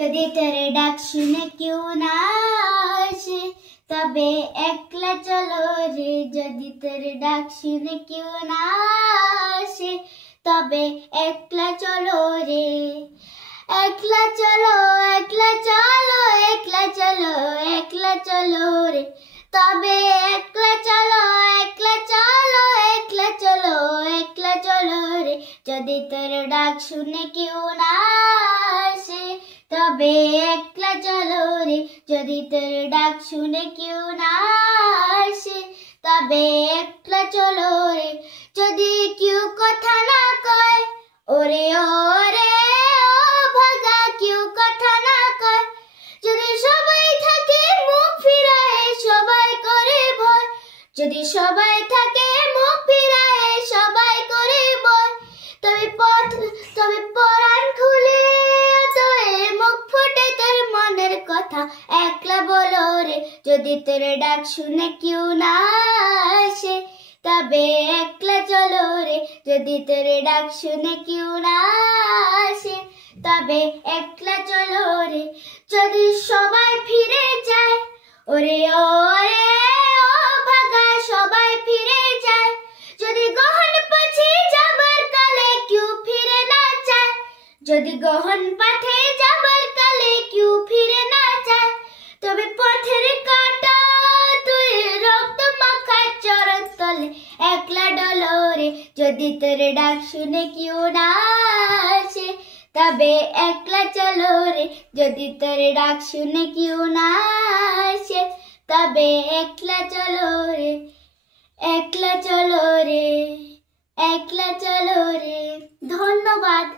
যদি তোর ডাক শুনে কেউ না আসে তবে একলা চলো রে। যদি তোর ডাক শুনে কেউ না আসে তবে একলা চলো রে। একলা চলো, একলা চলো, একলা চলো, একলা চলো রে। তবে একলা চলো, একলা চলো, একলা চলো, একলা চলো রে। যদি তোর ডাক শুনে কেউ না আসে তবে একলা চলো রে। যদি তোর ডাক শুনে কেউ না আসে তবে একলা চলো রে। যদি কেউ কথা না কয় ওরে ওরে ও ভাগা, কেউ কথা না কয়, যদি সবাই থাকে মুখ ফিরায় সবাই করে ভয়, যদি সবাই থাকে মুখ ফিরায় সবাই করে ভয়, তবে পরাণ খুলে মুখ ফুটে তোর মনের কথা একলা বলো রে। যদি তোর ডাক শুনে কেউ না আসে তবে একলা চলো রে। যদি তোর ডাক শুনে কেউ না আসে তবে একলা চলো রে। যদি সবাই ফিরে যায় ওরে ওরে ও ভাগা, সবাই ফিরে যায়, যদি গহন পাছে যাবার কালে কেউ ফিরে না চায়, যদি গহন পাঠে যাবার কালে কেউ ফিরে না চায়, তবে পথের কাটা তুই রক্ত মাখা চরণ তলে একলা ডলো রে। যদি তোর ডাক শুনে কেউ না আসে তবে একলা চলো রে। যদি তোর ডাক শুনে কেউ না আসে তবে একলা চলো রে। একলা চলো রে, একলা চলো রে। ধন্যবাদ।